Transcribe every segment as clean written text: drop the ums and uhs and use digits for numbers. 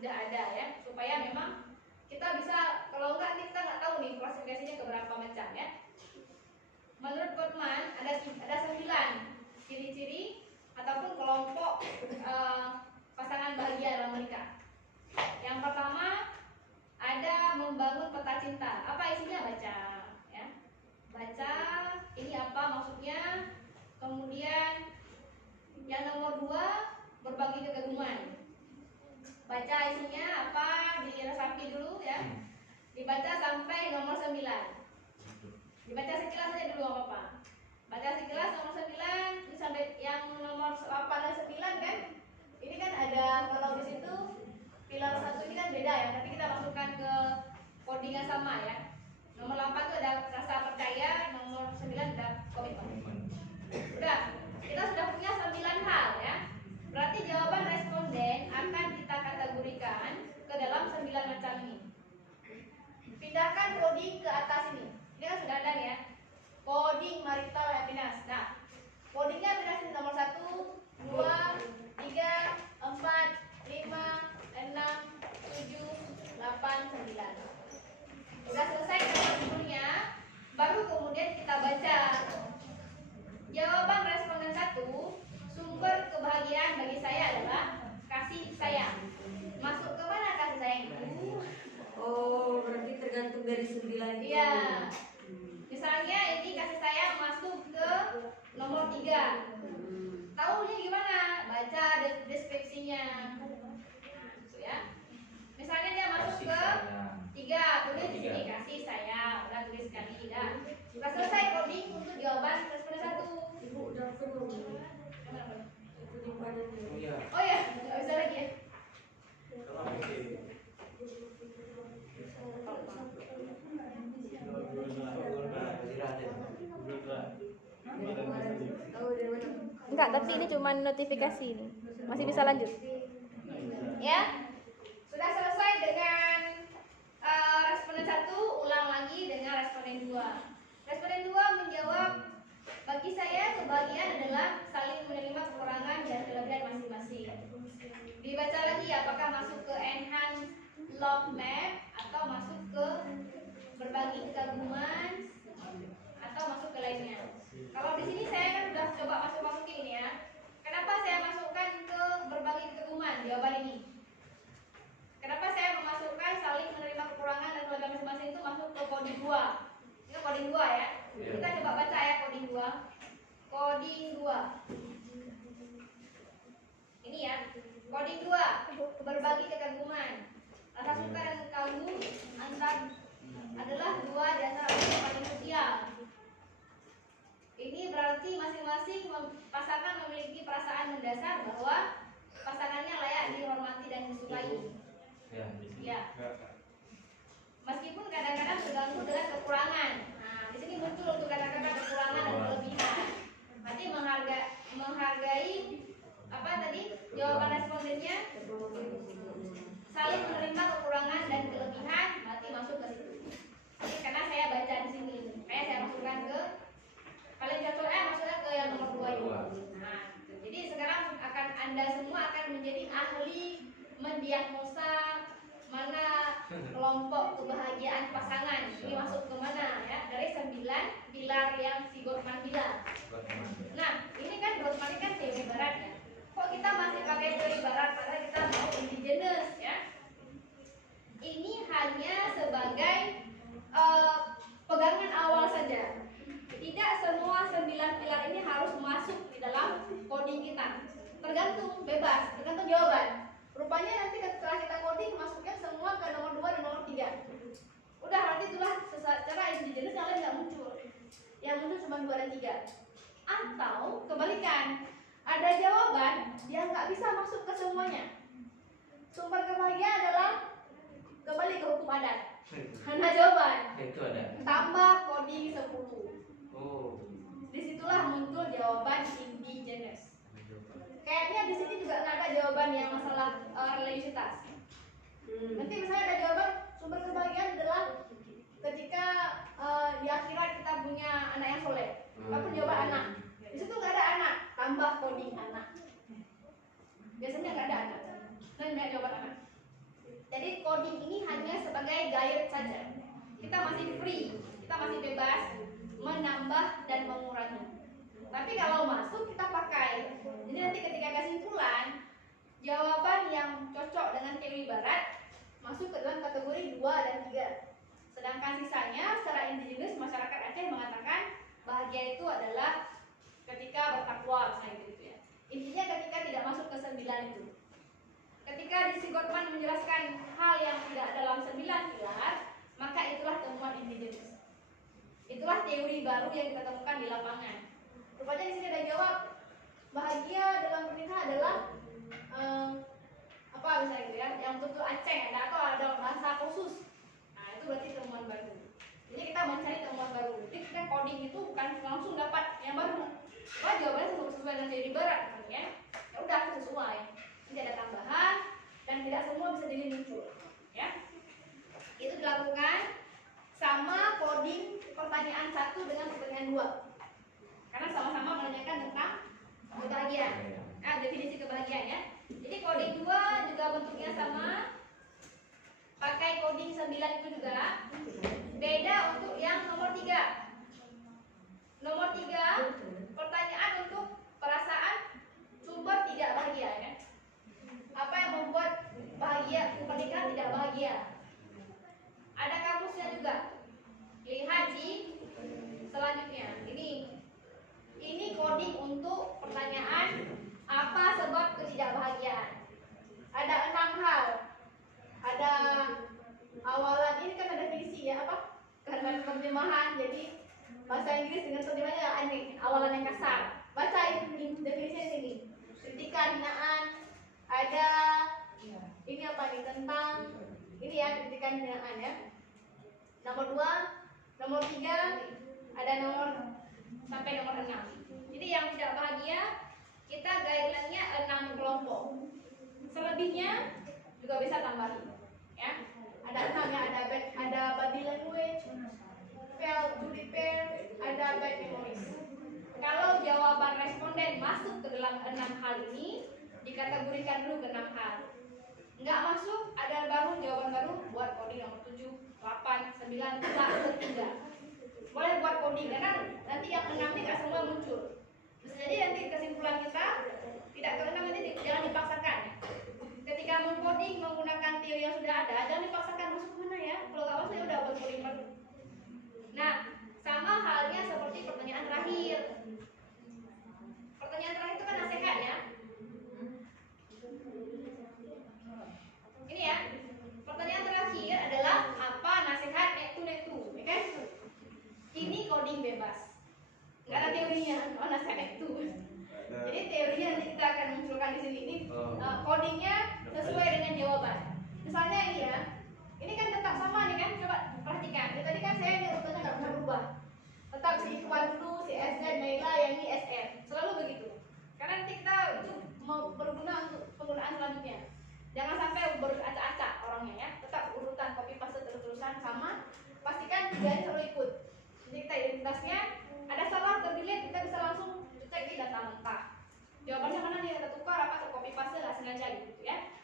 sudah ada ya, supaya memang kita bisa, kalau enggak kita nggak tahu nih klasifikasinya ke berapa macam ya. Menurut Gottman ada 9 ciri-ciri ataupun kelompok pasangan bahagia dalam menikah. Yang pertama ada membangun peta cinta. Apa isinya? Baca ya. Baca ini apa maksudnya. Kemudian yang nomor 2 berbagi kekaguman. Baca isinya apa, diresapi dulu ya. Dibaca sampai nomor 9. Dibaca sekilas saja dulu apa-apa. Baca sekilas nomor 9 ini sampai yang nomor 8 dan 9 kan. Ini kan ada, kalau di situ pilar 1 ini kan beda ya, tapi kita masukkan ke coding yang sama ya. Nomor 8 itu ada rasa percaya, nomor 9 ada komitmen. Udah, kita sudah punya 9 hal ya. Berarti jawaban responden akan kita kategorikan ke dalam 9 macam ini. Pindahkan coding ke atas ini. Ini kan sudah ada nih ya. Coding marital happiness. Nah, codingnya pindah sini nomor 1, 2, 3, 4, 5, 6, 7, 8, 9. Sudah selesai judulnya, baru kemudian kita baca. Jawaban responden 1, sumber kebahagiaan bagi saya adalah kasih sayang. Masuk ke mana kasih sayang itu? Oh, berarti tergantung dari 9 itu. Iya. Misalnya ini kasih sayang masuk ke nomor 3. Tahunya gimana? Baca deskripsinya. Gitu ya. Misalnya dia masuk ke 3, tulis di sini kasih sayang. Udah tulis sekali dah. Sudah selesai coding untuk jawaban responden 1. Ibu udah penuh. Oh ya, nggak bisa lagi ya. Enggak, tapi ini cuma notifikasi ini. Masih bisa lanjut. Ya. Sudah selesai dengan responden 1, ulang lagi dengan responden 2. Responden 2 menjawab, bagi saya kebahagiaan adalah saling menerima kekurangan dan kelebihan masing-masing. Dibaca lagi apakah masuk ke enhance love map atau masuk ke berbagi kekaguman atau masuk ke lainnya. Kalau di sini saya kan sudah coba masukin ini ya. Kenapa saya masukkan ke berbagi kekaguman? Jawaban ini. Kenapa saya memasukkan saling menerima kekurangan dan kelebihan masing-masing itu masuk ke coding 2. Ini coding 2 ya. Kita coba baca ya coding 2. Coding 2. Ini ya. Coding 2, berbagi kekaguman. Rasa suka dan kagum adalah 2 di antara yang paling sosial. Ini berarti masing-masing pasangan memiliki perasaan mendasar bahwa pasangannya layak dihormati dan disukai. Ya. Meskipun kadang-kadang terganggu dengan kekurangan. Nah, di sini muncul untuk kadang-kadang kekurangan dan kelebihan. Berarti menghargai apa tadi? Jawaban respondennya saling menerima kekurangan dan kelebihan, berarti masuk ke situ. Jadi karena saya baca di sini, kayak saya masukkan ke kalian jatuh maksudnya ke yang nomor 2 itu. Nah, jadi sekarang Anda semua akan menjadi ahli mendiagnosa mana kelompok kebahagiaan pasangan ini masuk ke mana ya, dari 9 pilar yang si Gottman bilang. Nah, ini kan Gottman ini kan teori barat ya. Kok kita masih pakai teori barat padahal kita mau indigenous ya? Ini hanya sebagai pegangan awal saja. Tidak semua 9 pilar ini harus masuk di dalam coding kita. Tergantung, bebas, tergantung jawaban. Rupanya nanti setelah kita coding masuknya semua ke nomor 2 dan nomor 3. Udah, berarti itulah secara indigenous yang lain nggak muncul. Yang muncul cuma 2 dan 3. Atau kebalikan, ada jawaban yang nggak bisa masuk ke semuanya. Sumber kebahagiaan adalah kembali ke hukum adat. Karena jawaban itu ada. tambah coding 10. Oh. Disitulah muncul jawaban indigenous. Kayaknya di sini juga nggak ada jawaban yang masalah religiositas. Nanti misalnya ada jawaban sumber kebahagiaan adalah ketika di akhirat kita punya anak yang soleh. Walaupun jawaban anak. Di situ nggak ada anak, tambah coding anak. Biasanya nggak ada anak, dan nggak jawaban anak. Jadi coding ini hanya sebagai guide saja. Kita masih free, kita masih bebas menambah dan mengurangi. Tapi kalau masuk kita pakai. Jadi nanti ketika kesimpulan, jawaban yang cocok dengan teori barat masuk ke dalam kategori 2 dan 3. Sedangkan sisanya secara indigenous masyarakat Aceh mengatakan bahagia itu adalah ketika bertakwa, misalnya gitu ya. Intinya ketika tidak masuk ke 9 itu. Ketika D.C. Gottman menjelaskan hal yang tidak dalam 9 pilar, maka itulah temuan indigenous. Itulah teori baru yang kita temukan di lapangan. Rupanya di sini ada jawab bahagia dalam pernikahan adalah apa misalnya gitu ya, yang betul Aceh ada atau ada bahasa khusus. Nah itu berarti temuan baru. Jadi kita mencari temuan baru. Jadi kita coding itu bukan langsung dapat yang baru. Wah jawabannya sesuai dengan teori barat, ya. Ya udah itu sesuai. Nanti ada tambahan dan tidak semua bisa jadi muncul, ya. Itu dilakukan sama coding pertanyaan 1 dengan pertanyaan 2. Karena sama-sama menanyakan tentang kebahagiaan. Nah, definisi kebahagiaan ya. Jadi coding 2 juga bentuknya sama. Pakai coding 9 itu juga. Beda untuk yang nomor 3. Nomor 3, pertanyaan untuk perasaan sumber tidak bahagia ya. Apa yang membuat bahagia pernikahan tidak bahagia? Ada kamusnya juga. Lihat di selanjutnya. Ini coding untuk pertanyaan apa sebab ketidakbahagiaan. Ada 6 hal. Ada awalan, ini kan ada definisi ya apa? Karena terjemahan jadi bahasa Inggris dengan terjemahannya aneh, awalan yang kasar. Baca ini definisinya di sini. Kritikan, hinaan, ada ini apa nih tentang ini ya kritikan hinaan ya. Nomor 2, nomor 3, ada nomor sampai nomor 6. Jadi yang tidak bahagia kita guideline-nya 6 kelompok. Selebihnya juga bisa tambahin ya. Ada 6 ya, ada body language, fail to repair, ada bad memories. Kalau jawaban responden masuk ke dalam 6 hal ini, dikategorikan dulu ke 6 hal. Enggak masuk, ada baru jawaban baru, buat coding nomor 7, 8, 9, 3. Boleh buat coding karena nanti yang 6 ini enggak semua muncul. Bisa jadi nanti kesimpulan kita tidak ke 6 nanti jangan dipaksakan. Ketika mengcoding menggunakan teori yang sudah ada, jangan dipaksakan masuk mana ya. Kalau nggak masuk ya udah buat coding baru. Nah, sama halnya seperti pertanyaan terakhir. Pertanyaan terakhir itu kan nasihat ya. Ini ya. Pertanyaan terakhir adalah apa nasihat nektu, ya kan? Ini coding bebas. Nggak ada teorinya, nasihat nektu. Jadi teorinya nanti kita akan munculkan di sini. Ini codingnya sesuai dengan jawaban. Misalnya ini ya. Ini kan tetap sama nih kan, coba perhatikan. Jadi tadi kan saya ini urutannya nggak pernah berubah. Tetap si Ikhwan dulu, si SZ, Naila, yang ini SR. Selalu begitu. Karena nanti kita itu mau berguna untuk penggunaan selanjutnya. Jangan sampai beracak-acak orangnya ya. Tetap urutan copy paste terus-terusan sama. Pastikan 3 ini selalu ikut. Jadi kita identitasnya ada salah terdelete kita bisa langsung cek di data mentah. Jawabannya mana nih, ada tukar apa copy paste nggak sengaja gitu ya.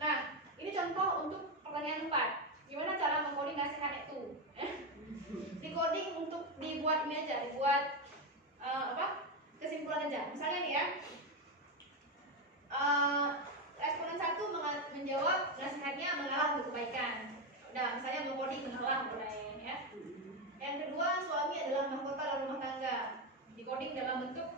Nah, ini contoh untuk pertanyaan 4. Gimana cara mengcoding nasihat itu? Di coding untuk dibuat ini aja, dibuat kesimpulan aja. Misalnya nih ya, responden 1 menjawab nasihatnya mengalah untuk kebaikan. Udah, misalnya mengcoding mengalah boleh ya. Yang kedua, suami adalah mahkota dalam rumah tangga. Di coding dalam bentuk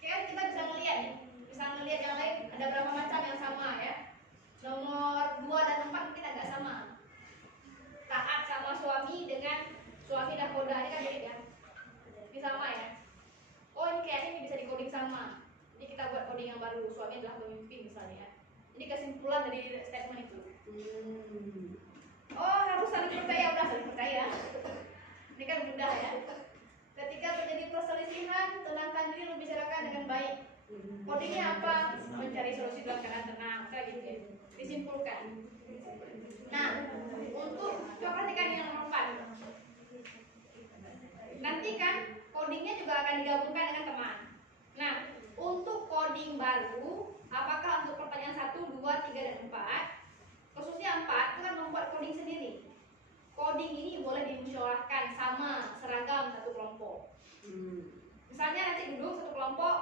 kayak kita bisa ngelihat ya, bisa ngelihat yang lain ada berapa macam yang sama ya. Nomor 2 dan 4 mungkin agak sama. Taat sama suami dengan suami nakoda ini kan beda ya. Ini sama ya. Oh ini kayaknya ini bisa di coding sama. Jadi kita buat coding yang baru, suami adalah pemimpin misalnya ya. Ini kesimpulan dari statement itu. Oh harus saling percaya, udah saling percaya. Ini kan mudah ya. Ketika terjadi perselisihan, tenangkan diri, lalu bicarakan dengan baik. Codingnya apa? Mencari solusi dalam keadaan tenang, kayak gitu ya. Disimpulkan. Nah, untuk coba perhatikan yang nomor 4. Nanti kan codingnya juga akan digabungkan dengan teman. Nah, untuk coding baru, apakah untuk pertanyaan 1, 2, 3, dan 4, khususnya 4, nanti duduk satu kelompok,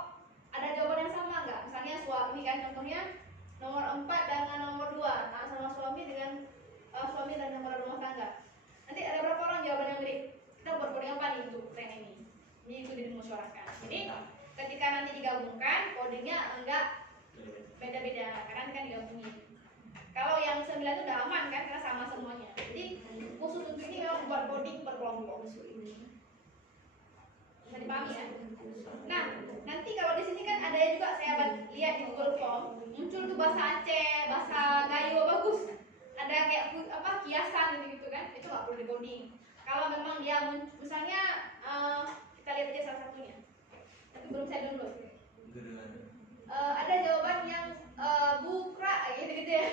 ada jawaban yang sama nggak? Misalnya ini kan contohnya nomor 4 dengan nomor 2, nah sama suami dengan suami dan nomor rumah tangga. Nanti ada berapa orang jawaban yang mirip? Kita buat coding apa nih untuk tren ini? Ini itu dimusyawarahkan. Jadi ketika nanti digabungkan, codingnya enggak beda-beda karena ini kan digabungin. Kalau yang 9 itu udah aman kan karena sama semuanya. Jadi khusus untuk ini memang buat coding per kelompok. Bisa dipahami ya? Nah, nanti kalau di sini kan ada juga saya lihat di Google Form muncul tuh bahasa Aceh, bahasa Gayo bagus. Ada kayak apa kiasan gitu kan? Itu nggak perlu di-coding. Kalau memang dia misalnya kita lihat aja salah satunya. Tapi belum saya download. Ada jawaban yang bukra gitu ya.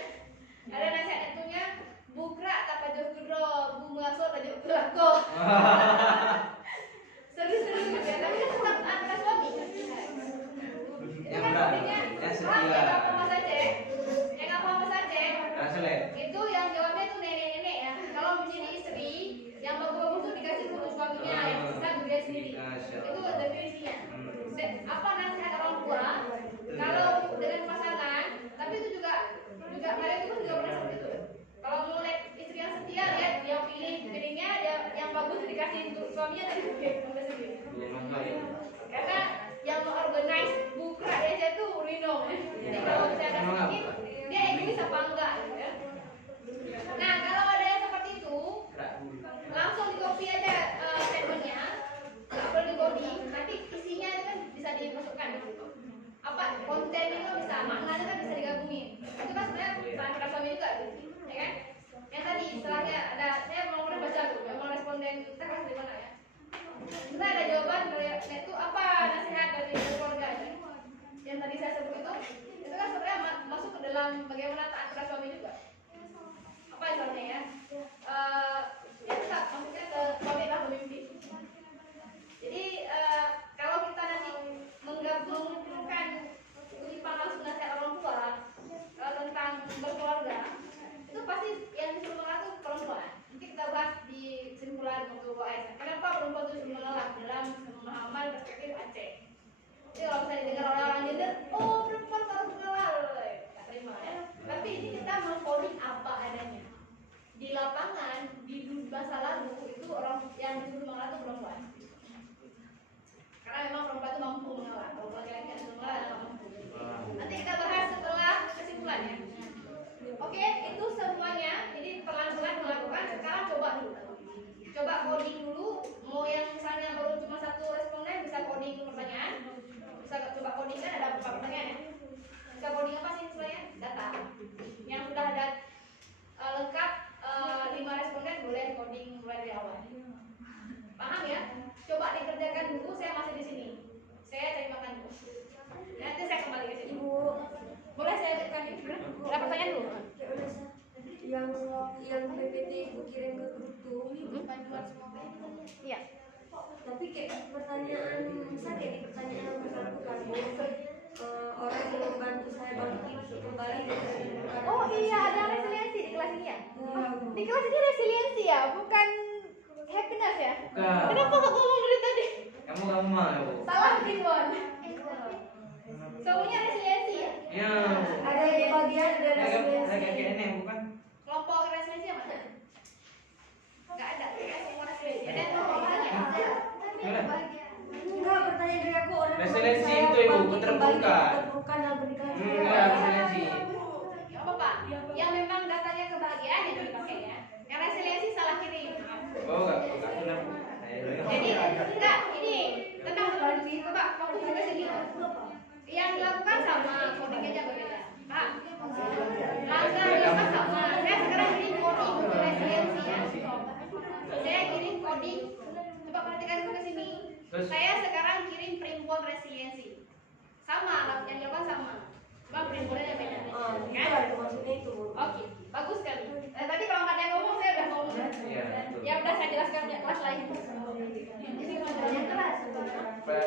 Ada nasihat itunya bukra tanpa jauh kudro, bu ngaso dan jauh kelako. Seru-seru gitu ya, tapi kan tetap antara suami. Itu kan codingnya yang apa mas Aceh, itu yang jawabnya tuh nenek-nenek ya. Kalau menjadi istri, yang bagus-bagus tuh dikasih untuk suaminya, yang sisa dia sendiri. Itu definisinya. Apa nasihat orang tua? Kalau dengan pasangan, tapi itu juga kalian itu juga pernah seperti itu. Kalau mau lihat istri yang setia, lihat dia pilihnya yang bagus dikasih untuk suaminya tadi sendiri. Karena yang organize bukra dia tuh Rino. Jadi kalau misalnya ada sedikit, dia egois apa enggak gitu ya. Nah kalau ada yang seperti itu, langsung di copy aja statementnya, nggak perlu di coding. Nanti isinya itu kan bisa dimasukkan gitu. Apa kontennya itu bisa, maknanya kan bisa digabungin. Itu kan sebenarnya peran pada suami juga gitu, ya kan? Yang tadi istilahnya ada, saya mau baca tuh, yang responden kita kelas di mana ya? Kita ada jawaban dari itu apa nasihat dari keluarga ya? Yang tadi saya sebut itu kan sebenarnya masuk ke dalam bagaimana taat pada suami juga. Apa misalnya ya? Ya tetap maksudnya ke suami lah pemimpin. Jadi kalau kita nanti menggabungkan ketimpangan langsung nasihat orang tua tentang berkeluarga, itu pasti yang disuruh mengalah itu perempuan. Nanti kita bahas di simpulan untuk AS. Kenapa perempuan itu disuruh mengalah dalam pemahaman perspektif Aceh? Jadi kalau misalnya dengar orang-orang gender, oh perempuan harus mengalah, nggak terima ya. Tapi ini kita mengcoding apa adanya. Di lapangan, di masa lalu itu orang yang disuruh mengalah itu perempuan. Karena memang perempuan itu mampu mengalah. Kalau laki-laki yang disuruh mengalah nggak mampu. Nanti kita bahas setelah kesimpulannya. Oke, itu semuanya. Jadi pelan-pelan melakukan. Sekarang coba dulu. Coba coding dulu. Mau yang misalnya baru cuma satu responden bisa coding pertanyaan. Bisa coba coding kan ada beberapa pertanyaan ya. Bisa coding apa sih istilahnya? Data. Yang sudah ada lengkap 5 responden boleh coding mulai dari awal. Paham ya? Coba dikerjakan dulu. Saya masih di sini. Saya cari makan dulu. Nanti saya kembali ke sini. Boleh saya berikan ini? Ada pertanyaan dulu? Yang PPT ibu kirim ke grup tuh, Iya. tapi kayak pertanyaan, saya kayak di pertanyaan nomor 1 kan, orang yang membantu saya bangkit kembali dari Oh iya, ada resiliensi di kelas ini ya? Di kelas ini resiliensi ya, bukan happiness ya? Bukan. Kenapa kok ngomong dari tadi? Kamu mah ya, Bu. Salah Ridwan. Semuanya resiliensi ya? Ya. ada yang bagian dari Kayak ini bukan? Kelompok resiliensi yang mana? Nggak ada, semua resiliensi. Ada yang kelompok lain ya? enggak, pertanyaan dari aku orang Resiliensi saya itu, Ibu, bangkit keterbukaan. keterbukaan dalam pernikahan saya. Enggak, resiliensi. Ya apa Pak? Yang memang datanya kebahagiaan itu dipakai ya. Yang resiliensi salah kirim. Oh, enggak kenapa? Jadi enggak, ini tenang dulu. Coba fokus ke sini. Yang dilakukan sama, codingnya aja berbeda. Pak, langkah dilakukan sama. Saya sekarang kirim coding untuk resiliensi ya. Saya kirim coding. Coba perhatikan ke sini. Terus? Saya sekarang kirim primbon resiliensi. Sama, yang dilakukan sama. Cuma primbonnya beda. Itu Kan? ada maksudnya itu, Bu. Oke, bagus sekali. Tadi kalau nggak ada yang ngomong, saya udah ngomong. Iya, betul. Ya udah saya jelaskan ya kelas lain. Ini kelas. Pak,